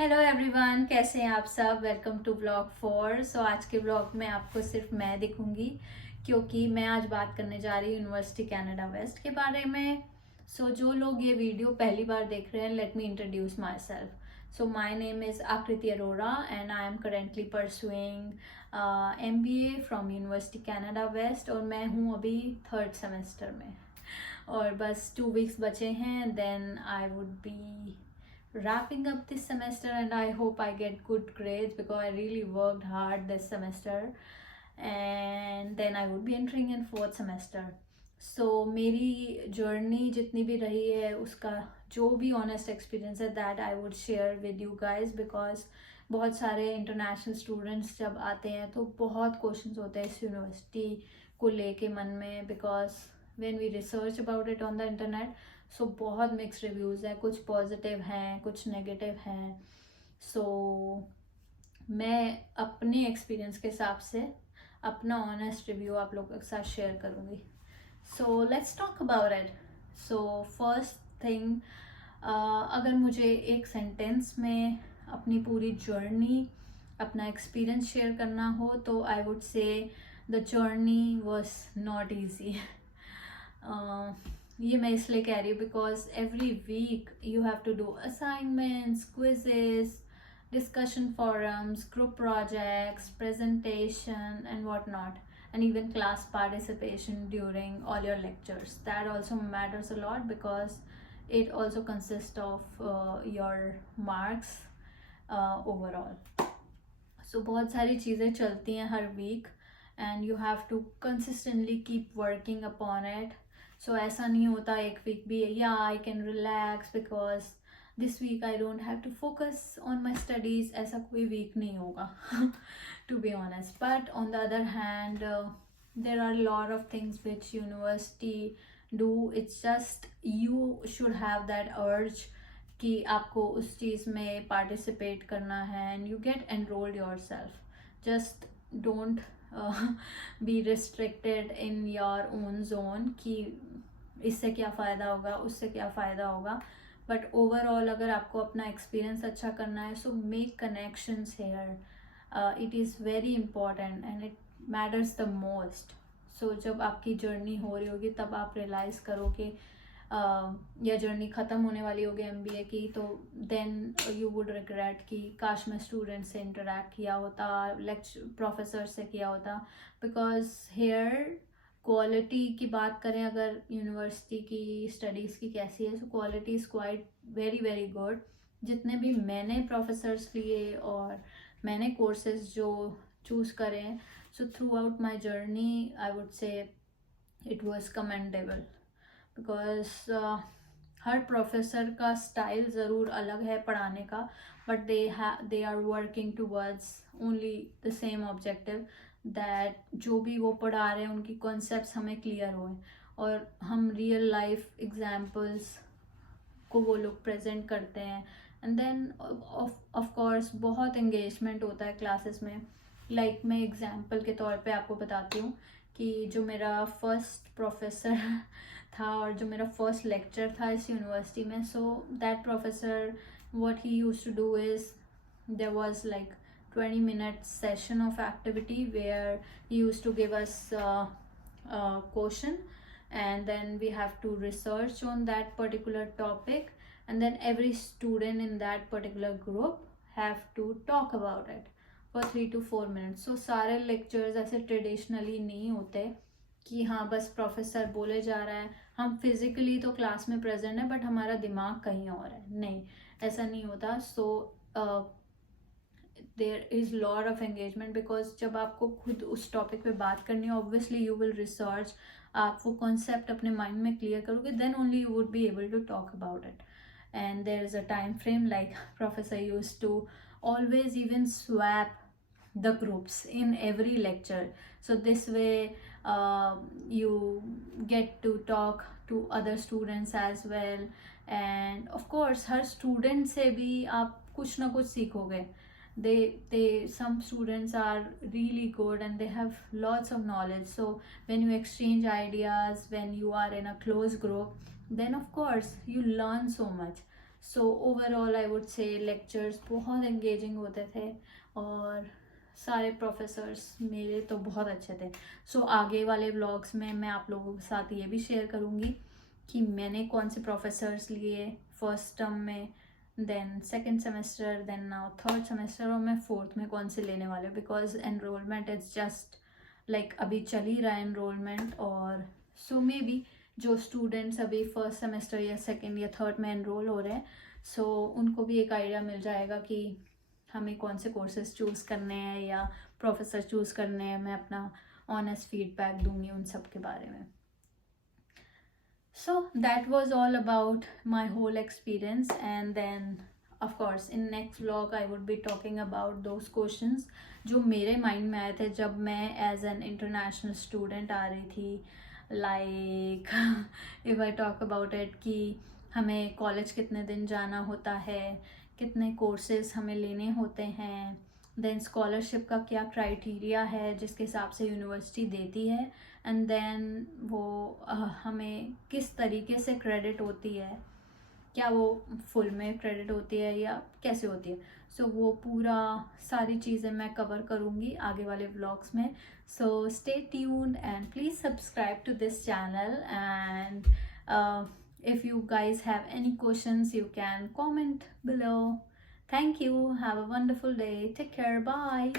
Hello everyone, कैसे हैं आप सब। Welcome to blog 4। सो आज के ब्लॉग में आपको सिर्फ मैं दिखूंगी क्योंकि मैं आज बात करने जा रही हूँ यूनिवर्सिटी कनाडा वेस्ट के बारे में। जो लोग ये वीडियो पहली बार देख रहे हैं, let me introduce myself. My name is Aakriti Arora and I am currently pursuing MBA from university Canada West, और मैं हूँ अभी 3rd सेमेस्टर में। और बस 2 वीक्स बचे हैं, then I would be wrapping up this semester, and I hope I get good grades because I really worked hard this semester, and then I would be entering in 4th semester. मेरी journey जितनी भी रही है उसका जो भी honest experience है that I would share with you guys, because बहुत सारे इंटरनेशनल स्टूडेंट्स जब आते हैं तो बहुत क्वेश्चंस होते हैं इस यूनिवर्सिटी को लेके मन में, because when we research about it on the internet, बहुत मिक्स रिव्यूज़ हैं, कुछ पॉजिटिव हैं कुछ नेगेटिव हैं। मैं अपने एक्सपीरियंस के हिसाब से अपना ऑनेस्ट रिव्यू आप लोगों के साथ शेयर करूँगी। Let's talk about it. First thing, अगर मुझे एक सेंटेंस में अपनी पूरी जर्नी, अपना एक्सपीरियंस शेयर करना हो तो I would say the journey was not easy. ये मैं इसलिए कह रही हूँ because every week you have to do assignments, quizzes, discussion forums, group projects, presentation and whatnot, and even class participation during all your lectures. That also matters a lot because it also consists of your marks overall. बहुत सारी चीज़ें चलती हैं हर week and you have to consistently keep working upon it. ऐसा नहीं होता एक week भी yeah I can relax because this week I don't have to focus on my studies, ऐसा कोई वीक नहीं होगा to be honest. But on the other hand, there are a lot of things which university do. It's just you should have that urge कि आपको उस चीज़ में participate करना है and you get enrolled yourself. Just don't be restricted in your own zone कि इससे क्या फ़ायदा होगा उससे क्या फ़ायदा होगा, बट ओवरऑल अगर आपको अपना एक्सपीरियंस अच्छा करना है so make connections here. It is very important and it matters the most. जब आपकी जर्नी हो रही होगी तब आप रियलाइज़ करोगे या जर्नी ख़त्म होने वाली होगी MBA की, तो देन यू वुड रिग्रेट कि काश मैं स्टूडेंट से इंटरेक्ट किया होता, लेक्चर प्रोफेसर से किया होता. बिकॉज हेयर क्वालिटी की बात करें अगर यूनिवर्सिटी की स्टडीज़ की कैसी है, quality is quite very very good. जितने भी मैंने प्रोफेसर्स लिए और मैंने कोर्सेज जो चूज़ करें, throughout my journey I would say it was commendable. Because हर प्रोफेसर का स्टाइल ज़रूर अलग है पढ़ाने का, but they are working towards only the same objective, that जो भी वो पढ़ा रहे हैं उनकी कॉन्सेप्ट्स हमें क्लियर होए और हम रियल लाइफ एग्जाम्पल्स को वो लोग प्रेजेंट करते हैं. एंड देन ऑफ कोर्स बहुत एंगेजमेंट होता है क्लासेस में. लाइक मैं एग्जाम्पल के तौर पे आपको बताती हूँ कि जो मेरा फर्स्ट प्रोफेसर था और जो मेरा फर्स्ट लेक्चर था इस यूनिवर्सिटी में, that professor what he used to do is there was like 20-minute session of activity where he used to give us a question, and then we have to research on that particular topic, and then every student in that particular group have to talk about it for 3 to 4 minutes. सारे lectures ऐसे traditionally नहीं होते कि हाँ बस professor बोले जा रहा है, हम फिजिकली तो क्लास में प्रेजेंट है बट हमारा दिमाग कहीं और है. नहीं, ऐसा नहीं होता. There is lot of engagement because जब आपको खुद उस टॉपिक पे बात करनी है, ऑब्वियसली यू विल रिसर्च, आप वो कॉन्सेप्ट अपने माइंड में क्लियर करोगे, then only you would be able to talk about it. And there is a time frame, like professor use to always even swap the groups in every lecture, so this way you get to talk to other students as well. and of course her student से भी आप कुछ ना कुछ सीखोगे. they some students are really good and they have lots of knowledge, so when you exchange ideas, when you are in a close group, then of course you learn so much. So overall I would से lectures बहुत engaging होते थे और सारे professors मेरे तो बहुत अच्छे थे. सो आगे वाले व्लॉग्स में मैं आप लोगों के साथ ये भी शेयर करूँगी कि मैंने कौन से प्रोफेसर्स लिए फर्स्ट टर्म में, then second semester, then now third semester, और मैं फोर्थ में कौन से लेने वाले, because enrolment is just like अभी चल ही रहा है एनरोलमेंट. और सो मे बी जो स्टूडेंट्स अभी फर्स्ट सेमेस्टर या सेकेंड या थर्ड में एनरोल हो रहे हैं, सो उनको भी एक आइडिया मिल जाएगा कि हमें कौन से कोर्सेज चूज़ करने हैं या प्रोफेसर चूज़ करने हैं. मैं अपना ऑनेस्ट फीडबैक दूंगी उन सब के बारे में. So that was all about my whole experience, and then of course in next vlog I would be talking about those questions जो मेरे माइंड में आए थे जब मैं एज एन इंटरनेशनल स्टूडेंट आ रही थी. Like if I talk about it कि हमें कॉलेज कितने दिन जाना होता है, कितने कोर्सेज हमें लेने होते हैं, देन स्कॉलरशिप का क्या क्राइटेरिया है जिसके हिसाब से यूनिवर्सिटी देती है, एंड देन वो हमें किस तरीके से क्रेडिट होती है, क्या वो फुल में क्रेडिट होती है या कैसे होती है. सो वो पूरा सारी चीज़ें मैं कवर करूँगी आगे वाले व्लॉग्स में. So stay tuned and please subscribe to this channel, and if you guys have any questions you can comment below. Thank you. Have a wonderful day. Take care. Bye.